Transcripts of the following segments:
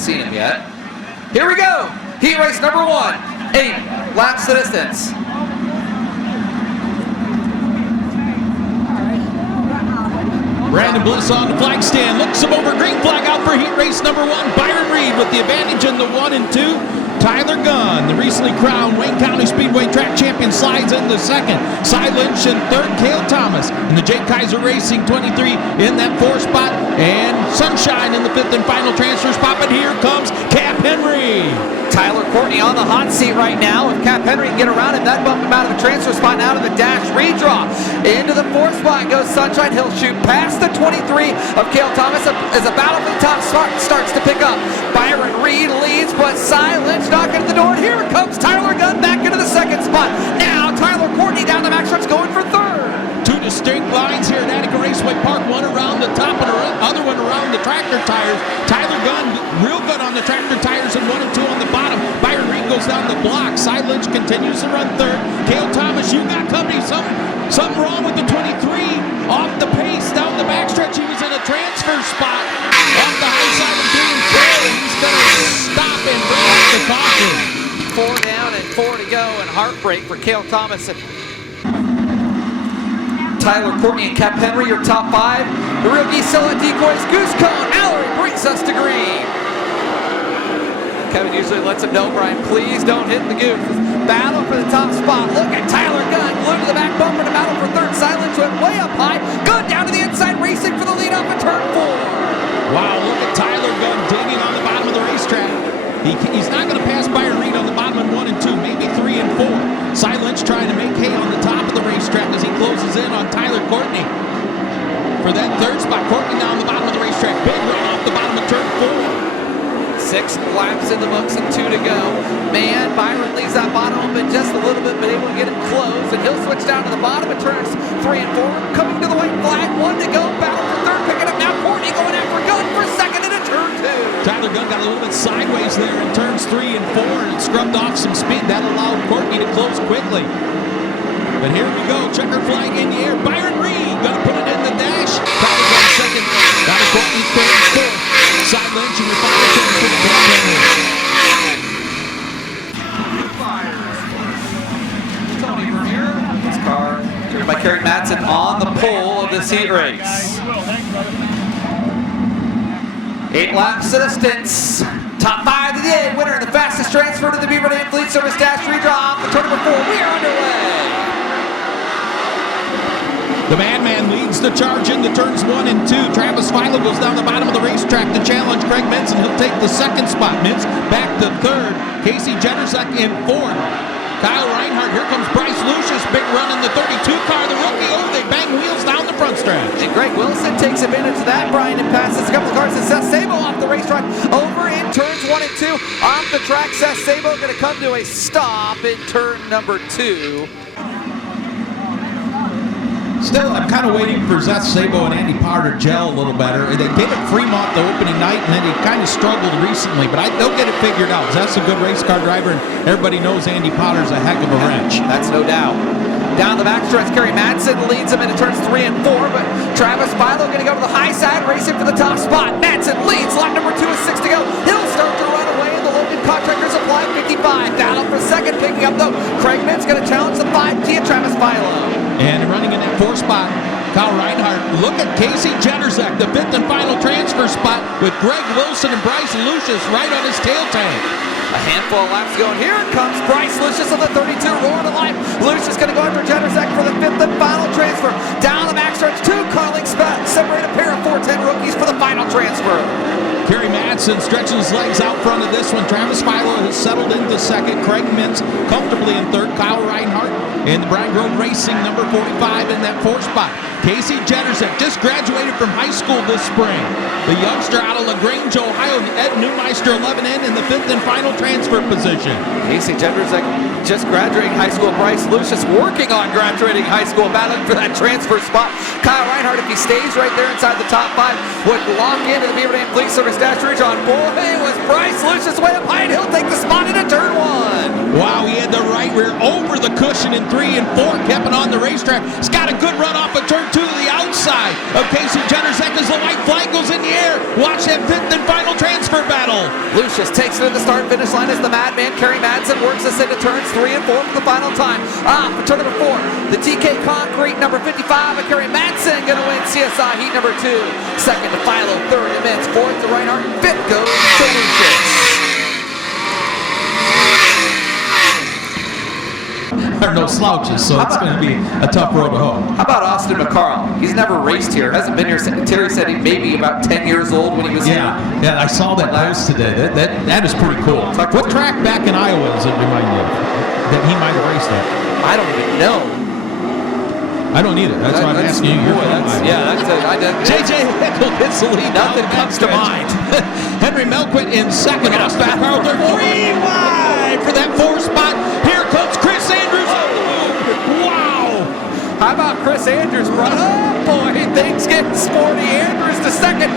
seen him yet. Here we go. Heat race number 1. 8 laps the distance. Brandon Bliss on the flag stand, looks him over, green flag out for heat race number 1. Byron Reed with the advantage in the 1 and 2. Tyler Gunn, the recently crowned Wayne County Speedway track champion, slides into second. Cy Lynch in third, Cale Thomas and the Jake Kaiser Racing 23 in that 4th spot. And Sunshine in the 5th and final transfer spot, but here comes Cap Henry. Tyler Courtney on the hot seat right now. If Cap Henry can get around him, that bumped him out of the transfer spot and out of the dash redraw. Into the 4th spot goes Sunshine. He'll shoot past the 23 of Cale Thomas as a battle for the top spot starts to pick up. Byron Reed leads, but Cy Lynch knocking at the door. Here comes Tyler Gunn back into the 2nd spot. Now Tyler Courtney down the backstretch going for 3rd. 2 distinct lines here at Attica Raceway Park. One around the top and the other one around the tractor tires. Tyler Gunn real good on the tractor tires and 1 and 2 on the bottom. Byron Reed goes down the block. Cy Lynch continues to run 3rd. Cale Thomas, you got company. Something wrong with the 23. Off the pace down the backstretch. He was in a transfer spot off the high side of being 4. He's going to stop and bring out the caution. 4 down and 4 to go, and heartbreak for Cale Thomas. Tyler Courtney and Cap Henry, your top 5. The real Gisela decoys, Goose Cone. Mallory brings us to green. Kevin usually lets him know, Brian, please don't hit the goose. Battle for the top spot. Look at Tyler Gunn, glued to the back bumper to battle for 3rd. Silence went way up high. Gunn down to the inside, racing for the lead off of turn 4. Wow, look at Tyler Gunn digging on the bottom of the racetrack. He's not going to pass Byron Reed on the bottom in 1 and 2, maybe 3 and 4. Cy Lynch trying to make hay on the top of the racetrack as he closes in on Tyler Courtney. For that 3rd spot, Courtney down the bottom of the racetrack. Big run off the bottom of turn 4. 6 laps in the books and 2 to go. Man, Byron leaves that bottom open just a little bit, but able to get it closed, and he'll switch down to the bottom of turns 3 and 4. Coming to the white flag, 1 to go. Battle for 3rd, picking up now. Courtney going after Gunn for 2nd into turn 2. Tyler Gunn got a little bit sideways there in turns 3 and 4 and scrubbed off some speed. That allowed Courtney to close quickly. But here we go, checker flag in the air. Byron Reed gonna put it in the dash. Tyler Gunn 2nd. Tyler Courtney 3rd and 4th. Cy Lynch in the final turn for the Tony Vermeer, his car driven by Kerry Madsen on the pole of this heat race. 8 laps of distance. Top 5 of the day. Winner and the fastest transfer to the Beaver Dam Fleet Service Dash redraw off the turn number 4. We are underway. The Madman leads the charge into turns 1 and 2. Travis Philo goes down the bottom of the racetrack to challenge Craig Mintz, and he'll take the 2nd spot. Mintz back to 3rd. Casey Jennerzak in 4th. Kyle Reinhardt, here comes Bryce Lucius, big run in the 32 car. The rookie, they bang wheels down the front stretch. And Greg Wilson takes advantage of that, Brian, and passes a couple of cars to Seth Sabo off the racetrack. Over in turns 1 and 2. Off the track, Seth Sabo going to come to a stop in turn number 2. Still, I'm kind of waiting for Seth Sabo and Andy Potter to gel a little better. They did at Fremont the opening night, and then he kind of struggled recently, but they'll get it figured out. Seth's a good race car driver, and everybody knows Andy Potter's a heck of a wrench. That's no doubt. Down the backstretch, Kerry Madsen leads him into turns 3 and 4, but Travis Philo going to go to the high side, racing for the top spot. Madsen leads, lap number 2 is 6 to go. He'll start to run away, and the Logan Contractors apply 55. Battle for 2nd, picking up though. Craig Mintz going to challenge the 5T of Travis Philo. And running in that 4th spot, Kyle Reinhardt. Look at Casey Jennerzak, the 5th and final transfer spot with Greg Wilson and Bryce Lucius right on his tail tank. A handful of laps going. Here comes Bryce Lucius on the 32, roaring to life. Lucius going to go after Jennerzak for the 5th and final transfer. Down the backstretch, 2 Carling separate a pair of 410 rookies for the final transfer. Kerry Madsen stretching his legs out front of this one. Travis Philo has settled into 2nd. Craig Mintz comfortably in 3rd. Kyle Reinhardt in the Bragg Road Racing number 45 in that 4th spot. Casey Jennerzak just graduated from high school this spring. The youngster out of LaGrange, Ohio, Ed Newmeister 11N in the 5th and final transfer position. Casey Jennerzak just graduating high school. Bryce Lucius working on graduating high school, battling for that transfer spot. Kyle Reinhardt, if he stays right there inside the top 5, would lock into the Beaver Dam Fleet Service Dash Redraw. Boy, was Bryce Lucius way up high, and he'll take the spot into turn 1. Wow, he had the right rear over the cushion in 3 3 and 4 kept it on the racetrack. He's got a good run off of turn 2 to the outside of Casey Jennersek as the white flag goes in the air. Watch that 5th and final transfer battle. Lucius takes it to the start-finish line as the madman Kerry Madsen works us into turns 3 and 4 for the final time. For turn number 4, the TK Concrete number 55 of Kerry Madsen going to win CSI heat number 2. Second to Philo, third to Mintz, fourth to Reinhardt, fifth goes to Lucius. There are no slouches, so it's going to be a tough road to hoe. How about Austin McCarl? He's never raced here. Hasn't been here since Terry said he may be about 10 years old when he was here. Yeah, I saw that post today. That is pretty cool. What track back in Iowa does it remind you of that he might have raced at? I don't even know. I don't either. That's why I'm asking you. JJ Hickle gets the lead. Nothing comes to mind. Henry Melquit in second. Austin McCarl 3 wide for that 4 spot. Here comes Chris Andrews on the move. Wow. How about Chris Andrews, bro? Oh, boy, things getting sporty. Andrews to second.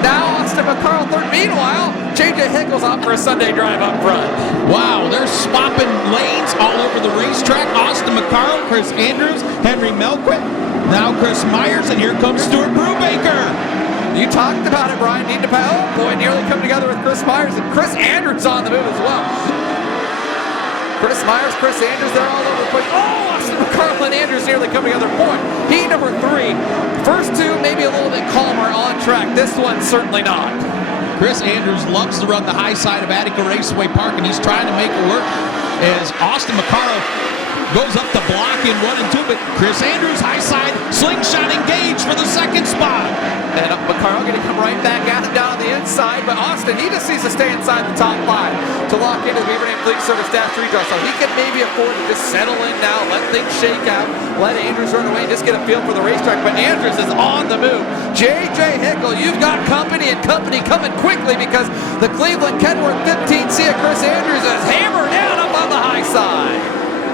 Now Austin McCarl third. Meanwhile, JJ Hickle's out for a Sunday drive up front. Wow, they're swapping lanes all over the racetrack. Austin McCarl, Chris Andrews, Henry Melquit, now Chris Myers, and here comes Stuart Brubaker. You talked about it, Brian. Need to pass. Oh boy, nearly come together with Chris Myers and Chris Andrews on the move as well. Chris Myers, Chris Andrews, they're all over the place. Oh, Austin McCarl and Andrews nearly come together. Boy, heat number 3. First two, maybe a little bit calmer on track. This one, certainly not. Chris Andrews loves to run the high side of Attica Raceway Park, and he's trying to make it work as Austin McCarl goes up the block in 1 and 2, but Chris Andrews, high side, slingshot engaged for the second spot. And McCarl going to come right back at him down on the inside, but Austin, he just needs to stay inside the top 5 to lock into the Beaver Dam Fleet Service Dash redraw, so he can maybe afford to just settle in now, let things shake out, let Andrews run away, and just get a feel for the racetrack. But Andrews is on the move. JJ Hickle, you've got company, and company coming quickly because the Cleveland Kenworth 15 Cia Chris Andrews is hammered down up on the high side.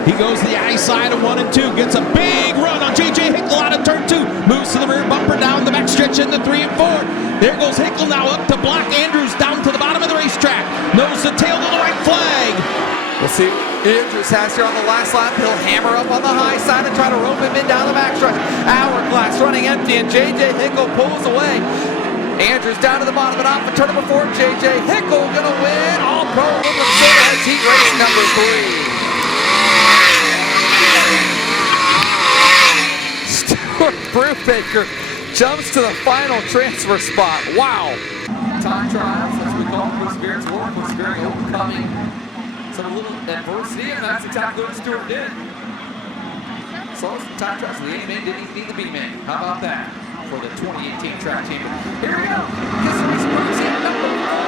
He goes to the high side of 1 and 2, gets a big run on JJ Hickle out of turn 2, moves to the rear bumper down the back stretch into 3 and 4. There goes Hickle now up to block Andrews down to the bottom of the racetrack. Nose to tail to the right flag. We'll see Andrews has here on the last lap. He'll hammer up on the high side and try to rope him in down the backstretch. Hourglass running empty, and JJ Hickle pulls away. Andrews down to the bottom and off for turn number 4. JJ Hickle gonna win All-Pro Aluminum Silverhead Heat race number 3. Stuart Brubaker jumps to the final transfer spot. Wow. Time trials, as we call perseverance, persevering, overcoming some little adversity, and that's exactly what Stuart did. So time trials, the A-man didn't even need the B-man. How about that for the 2018 track champion? Here we go. History Spurs in number 4.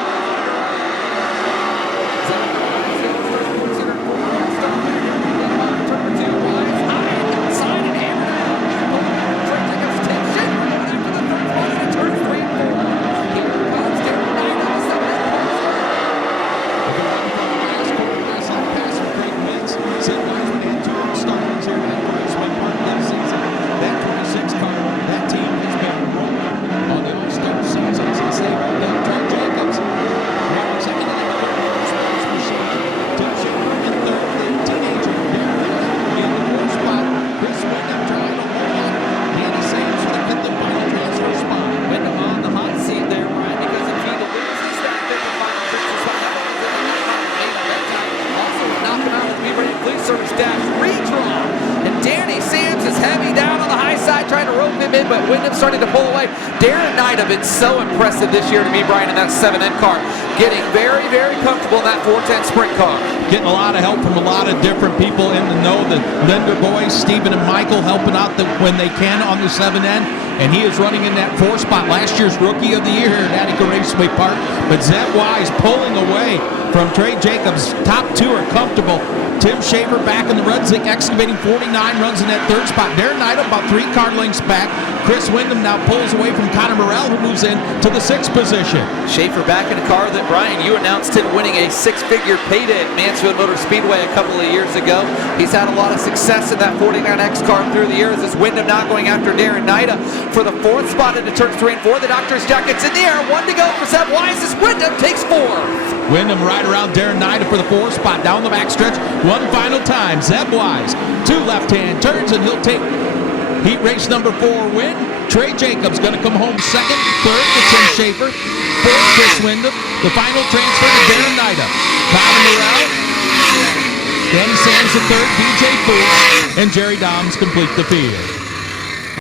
But Wyndham starting to pull away. Darren Knight have been so impressive this year to me, Brian, in that 7N car. Getting very, very comfortable in that 410 sprint car. Getting a lot of help from a lot of different people in the know. The Linder boys, Stephen and Michael, helping out when they can on the 7N. And he is running in that 4 spot. Last year's Rookie of the Year here at Attica Raceway Park. But Zed Wise pulling away from Trey Jacobs. Top 2 are comfortable. Tim Shaver back in the Rudzik Excavating 49 runs in that 3rd spot. Darren Knight about 3 car lengths back. Chris Wyndham now pulls away from Connor Morrell, who moves in to the 6th position. Schaefer back in a car that, Brian, you announced him winning a 6-figure payday at Mansfield Motor Speedway a couple of years ago. He's had a lot of success in that 49X car through the years. As Wyndham now going after Darren Knight for the 4th spot into turns 3 and 4. The Doctor's Jacket's in the air. 1 to go for Zed Wise as Wyndham takes 4. Wyndham right around Darren Nida for the 4 spot. Down the backstretch, one final time. Zeb Wise, 2 left-hand turns, and he'll take heat race number 4 win. Trey Jacobs going to come home second. Third to Tim Schaefer. Fourth, Chris Wyndham. The final transfer to Darren Nida. Kyle Morrell, Danny Sands the third, DJ Fool, and Jerry Doms complete the field.